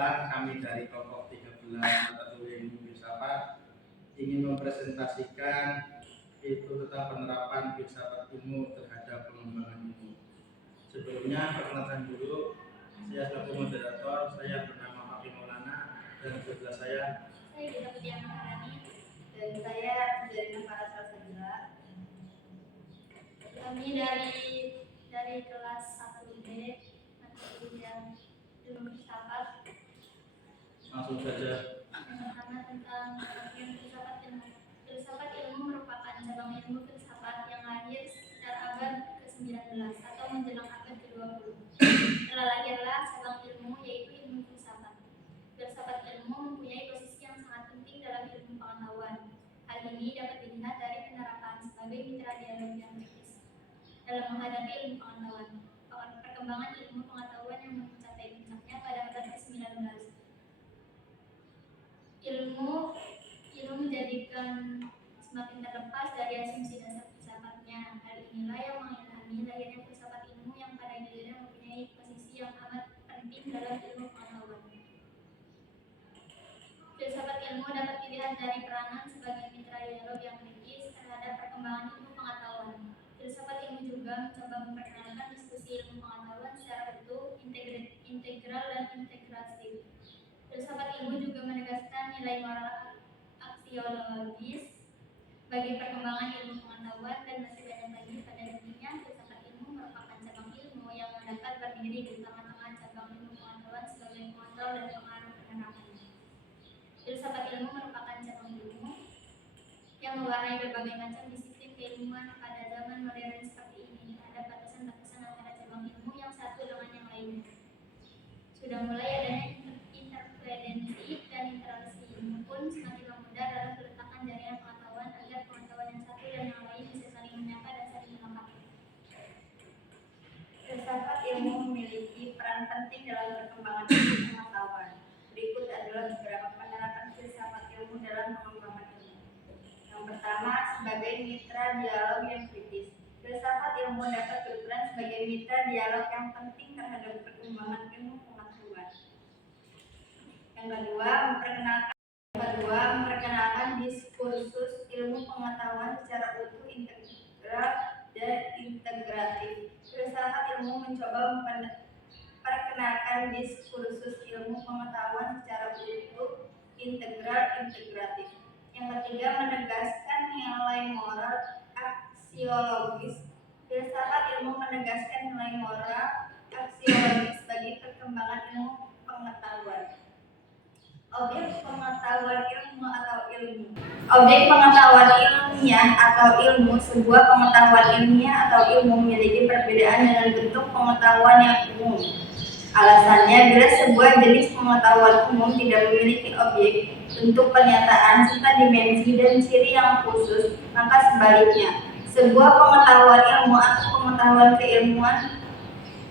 Perkenalkan, kami dari kelompok 13 mata kuliah ilmu filsafat ingin mempresentasikan itu tentang penerapan filsafat ilmu terhadap pengembangan ilmu. Sebelumnya, perkenalkan dulu, saya selaku moderator, saya bernama Hakim Maulana, dan sebelah saya Gita Putiana Maharani, dan saya dari Navara Salsabila. Kami dari kelas 1B mata kuliah ilmu filsafat. langsung saja. Yang pertama tentang pengertian filsafat ilmu. Filsafat ilmu merupakan cabang ilmu filsafat yang lahir sekitar abad ke-19 atau menjelang abad ke-20. Telah lahirlah cabang ilmu yaitu ilmu filsafat. Filsafat ilmu mempunyai posisi yang sangat penting dalam ilmu pengetahuan. Hal ini dapat dilihat dari penerapan sebagai mitra dialog yang kritis dalam menghadapi ilmu pengetahuan. Perkembangan ilmu pengetahuan yang mencapai puncaknya pada abad ke-19. Ilmu menjadikan semakin terlepas dari asumsi dasar filsafatnya. Hal inilah yang mengilhami lahirnya filsafat ilmu yang pada giliran mempunyai posisi yang amat penting dalam ilmu pengetahuan. Filsafat ilmu dapat dilihat dari peranan sebagai mitra dialog yang kritis terhadap perkembangan ilmu pengetahuan. Filsafat ilmu juga mencoba memperkenalkan diskusi ilmu pengetahuan secara utuh, integral dan integratif. Filsafat ilmu juga menegaskan nilai moral aksiologis bagi perkembangan ilmu pengetahuan, dan masih banyak lagi. Pada intinya, filsafat ilmu merupakan cabang ilmu yang dapat berdiri di tengah-tengah cabang ilmu pengetahuan sebagai pengontrol dan pengaruh penerapan. Filsafat ilmu merupakan cabang ilmu yang mewarnai berbagai macam disiplin keilmuan pada zaman modern seperti ini. Ada batasan-batasan antara cabang ilmu yang satu dengan yang lainnya. Sudah mulai adanya interdependensi dan interaksi ilmu pun semakin memudar dalam peletakan jaringan pengetahuan agar pengetahuan yang satu dan yang lain bisa saling menyapa dan saling melengkapi. Filsafat ilmu memiliki peran penting dalam perkembangan ilmu pengetahuan. Berikut adalah beberapa penerapan filsafat ilmu dalam pengembangan ilmu. Yang pertama, sebagai mitra dialog yang kritis. Filsafat ilmu dapat berperan sebagai mitra dialog yang penting terhadap perkembangan ilmu pengetahuan. Yang kedua, memperkenalkan diskursus ilmu pengetahuan secara utuh, integral, dan integratif. Filsafat ilmu mencoba memperkenalkan diskursus ilmu pengetahuan secara utuh, integral, integratif. Yang ketiga, menegaskan nilai moral aksiologis. Filsafat ilmu menegaskan nilai moral aksiologis bagi perkembangan ilmu pengetahuan. Objek pengetahuan ilmu atau ilmu. Objek pengetahuan ilmiah atau ilmu. Sebuah pengetahuan ilmiah atau ilmu memiliki perbedaan dengan bentuk pengetahuan yang umum. Alasannya, bila sebuah jenis pengetahuan umum tidak memiliki objek, bentuk pernyataan, serta dimensi dan ciri yang khusus, maka sebaliknya, sebuah pengetahuan ilmu atau pengetahuan keilmuan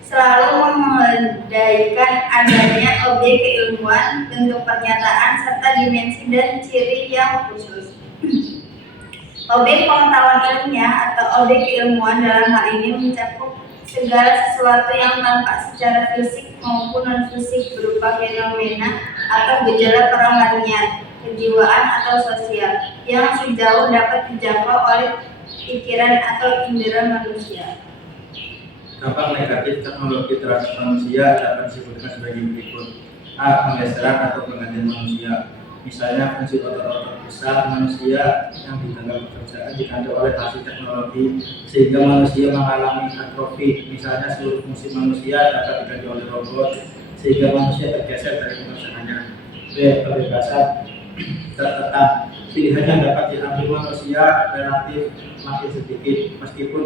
selalu memedaikan adanya objek keilmuan, bentuk pernyataan, serta dimensi dan ciri yang khusus. Objek pengetahuan ilmiah atau objek keilmuan dalam hal ini mencakup segala sesuatu yang tampak secara fisik maupun non-fisik berupa fenomena atau gejala kerohanian, kejiwaan atau sosial yang sejauh dapat dijangkau oleh pikiran atau indera manusia. Dampak negatif teknologi terhadap manusia dapat disebutkan sebagai berikut. A. Penggeseran atau penggantian manusia. Misalnya, fungsi otot-otot besar manusia yang di dalam pekerjaan diganti oleh hasil teknologi, sehingga manusia mengalami atrofi. Misalnya, seluruh fungsi manusia dapat diganti oleh robot, sehingga manusia tergeser dari pekerjaannya. B. Kebebasan tertekan. Pilihan yang dapat diambil manusia relatif makin sedikit, meskipun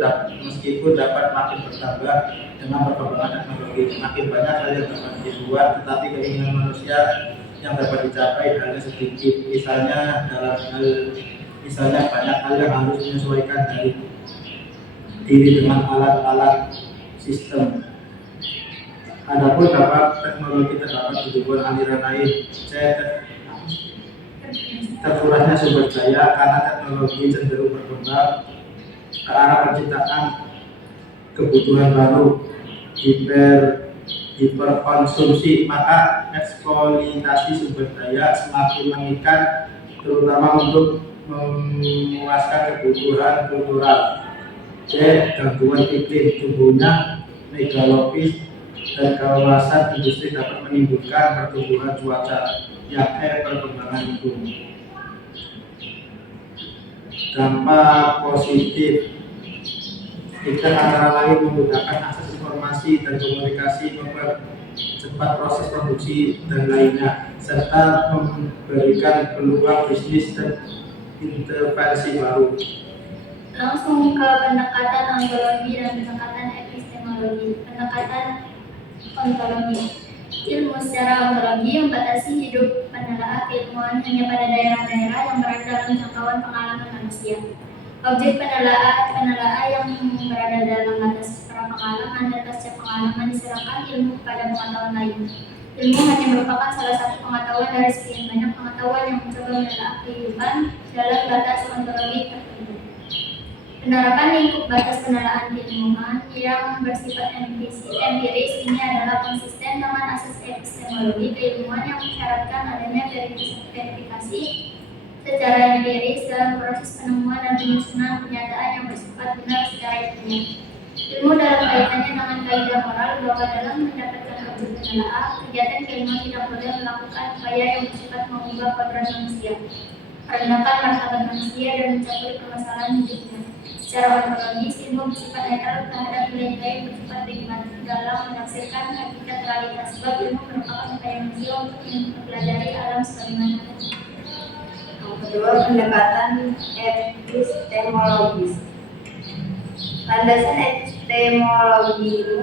dapat makin bertambah dengan perkembangan teknologi. Makin banyak hal yang dapat dibuat, tetapi keinginan manusia yang dapat dicapai hanya sedikit. Misalnya banyak hal yang harus menyesuaikan diri dengan alat-alat sistem. Adapun dampak teknologi terdapat di hubungan aliran air. Terkurangnya sumber daya karena teknologi cenderung berkembang ke arah menciptakan kebutuhan baru, hiperkonsumsi, maka eksploitasi sumber daya semakin meningkat, terutama untuk memuaskan kebutuhan kultural. C. Gangguan iklim, tumbuhnya megalopis dan kawasan industri dapat menimbulkan pertumbuhan cuaca. Yang E. Perkembangan iklim. Dampak positif kita antara lain memudahkan akses informasi dan komunikasi, mempercepat proses produksi dan lainnya, serta memberikan peluang bisnis dan intervensi baru. Langsung ke pendekatan ontologi dan pendekatan epistemologi. Pendekatan ontologi. Ilmu secara ontologi membatasi hidup penelaah keilmuan hanya pada daerah-daerah yang berada dalam jangkauan pengalaman manusia. Objek penelaah yang berada dalam batas pra-pengalaman dan pasca pengalaman diserahkan ilmu kepada pengetahuan lain. Ilmu hanya merupakan salah satu pengetahuan dari sekian banyak pengetahuan yang mencoba menelaah kehidupan dalam batas ontologi tertentu. Penerapan lingkup batas penelaahan keilmuan yang bersifat empiris ini adalah konsisten dengan asas epistemologi keilmuan yang mensyaratkan adanya verifikasi secara empiris dalam proses penemuan dan penyusunan pernyataan yang bersifat benar secara ilmiah. Ilmu dalam kaitannya dengan kaidah moral bahwa dalam mendapatkan objek penelaah, kegiatan keilmuan tidak boleh melakukan upaya yang bersifat mengubah kodrat manusia, merendahkan martabat manusia dan mencampuri permasalahan hidupnya. Secara ontologis, ilmu bersifat netral terhadap nilai-nilai yang bersifat pragmatik dalam menafsirkan hakikat realitas, sebab ilmu merupakan upaya manusia untuk mempelajari alam sebagaimana. Yang kedua, pendekatan epistemologis. Landasan epistemologi itu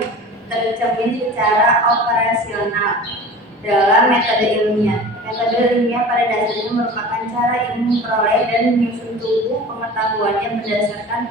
tercermin secara operasional dalam metode ilmiah. Metode ilmiah pada dasarnya merupakan cara ilmu memperoleh dan menyusun tubuh pengetahuannya berdasarkan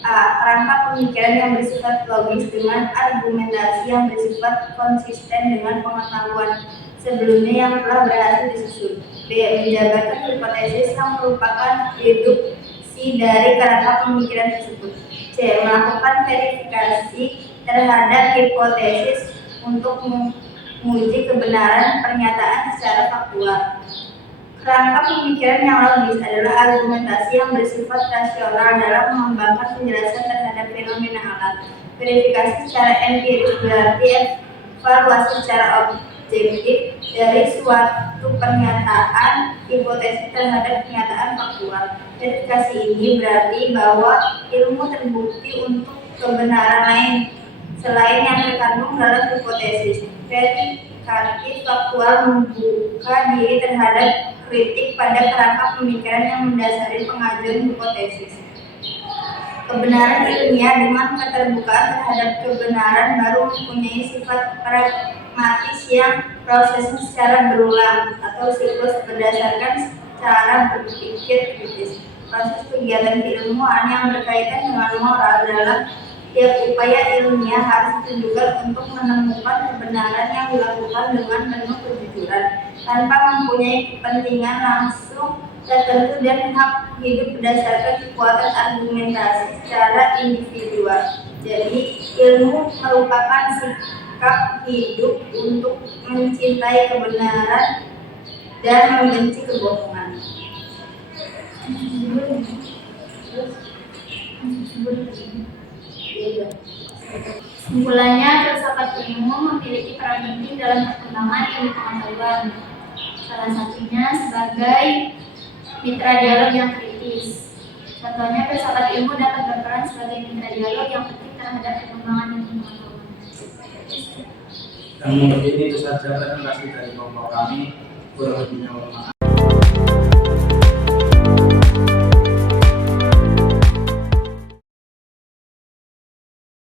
kerangka pemikiran yang bersifat logis dengan argumentasi yang bersifat konsisten dengan pengetahuan sebelumnya yang telah berhasil disusun. B. Menjabarkan hipotesis yang merupakan deduksi dari kerangka pemikiran tersebut. C. Melakukan verifikasi terhadap hipotesis untuk menguji kebenaran pernyataan secara faktual. Kerangka pemikiran yang logis adalah argumentasi yang bersifat rasional dalam mengembangkan penjelasan terhadap fenomena alam. Verifikasi secara empiris berarti evaluasi secara objektif dari suatu pernyataan hipotesis terhadap pernyataan faktual. Verifikasi ini berarti bahwa ilmu terbukti untuk kebenaran lain selain yang terkandung dalam hipotesis. Verifikatif faktual membuka diri terhadap kritik pada kerangka pemikiran yang mendasari pengajuan hipotesis. Kebenaran ilmiah dengan keterbukaan terhadap kebenaran baru mempunyai sifat pragmatis yang prosesnya secara berulang atau siklus berdasarkan cara berpikir kritis. Proses kegiatan keilmuan yang berkaitan dengan moral dalam tiap upaya ilmiah harus ditujukan untuk menemukan kebenaran yang dilakukan dengan penuh kejujuran, tanpa mempunyai kepentingan langsung tertentu dan hak hidup berdasarkan kekuatan argumentasi secara individual. Jadi, ilmu merupakan sikap hidup untuk mencintai kebenaran dan membenci kebohongan. Kesimpulannya, filsafat ilmu memiliki peran penting dalam perkembangan ilmu pengetahuan. Salah satunya sebagai mitra dialog yang kritis. Contohnya, filsafat ilmu dapat berperan sebagai mitra dialog yang penting terhadap perkembangan ilmu pengetahuan. Dan mungkin itu saja presentasi dari kelompok kami. Kurang lebihnya mohon maaf.